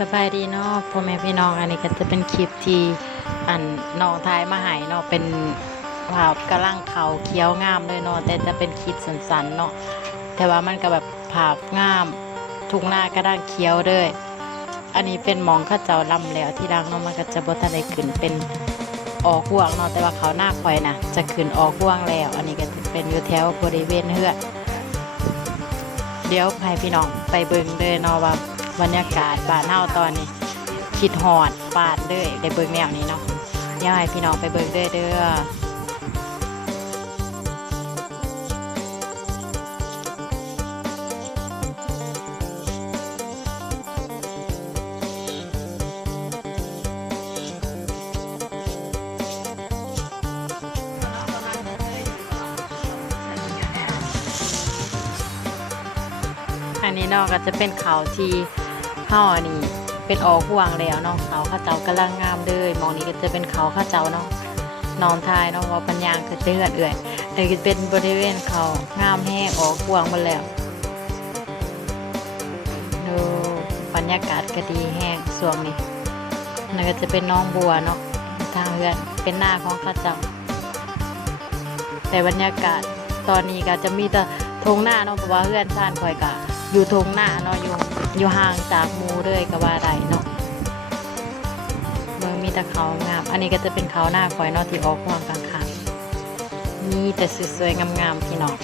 สบายดีเนาะพ่อแม่พี่น้องอันนี้ก็จะเป็นคลิปที่อันน้องทายมาหายเนาะเป็นภาพกำลังเขาเคี้ยวงามเลยเนาะแต่จะเป็นคลิปสันๆเนาะแต่ว่ามันก็แบบภาพงามทุกหน้ากระด้างเคี้ยวเด้ยอันนี้เป็นหมองข้าเจ้าลำแล้วที่ดังเนาะมันก็จะบทันได้ขึ้นเป็นออกห่วงเนาะแต่ว่าเขาหน้าคอยนะจะขึ้นออกห่วงแล้ว อันนี้ก็จะเป็นอยู่แถวบริเวณเฮือนเดี๋ยวให้พี่น้องไปเบิ่งเด้อเนาะว่า บรรยากาศบ้านเฮาตอนนี้คิดฮอดปานเด้อได้เบิ่งแนวนี้เนาะเดี๋ยวให้พี่น้องไปเบิ่งเด้อเด้ออันนี้นาะก็จะเป็นเขาที่ เฮาอันนี้เป็นออกห่วงแล้วเนาะเขาข้าเจ้ากำลังงามเด้อหมองนี้ก็จะเป็นเขาข้าเจ้าเนาะนอนทายเนาะว่าปัญญาคือเตือนเอื่อยอันนี้ก็เป็นบริเวณเขางามแห้งออกห่วงมดแล้วดูบรรยากาศก็ดีแห้งสวงนี้นั่นก็จะเป็นน้องบัวเนาะทางเรือนเป็นหน้าของข้าเจ้าแต่บรรยากาศตอนนี้ก็จะมีแต่ทงหน้าเนาะเพราะว่าเพื่อนชานคอยกะ อยู่ทงหน้าเนาะอยู่อยู่ห่างจากมูเลยก็ว่าได้เนาะเมืองมีแต่เขางาม อันนี้ก็จะเป็นเขาหน้าคอยเนาะที่ออกความกลางคันมีแต่สวยๆงามๆพี่น้อง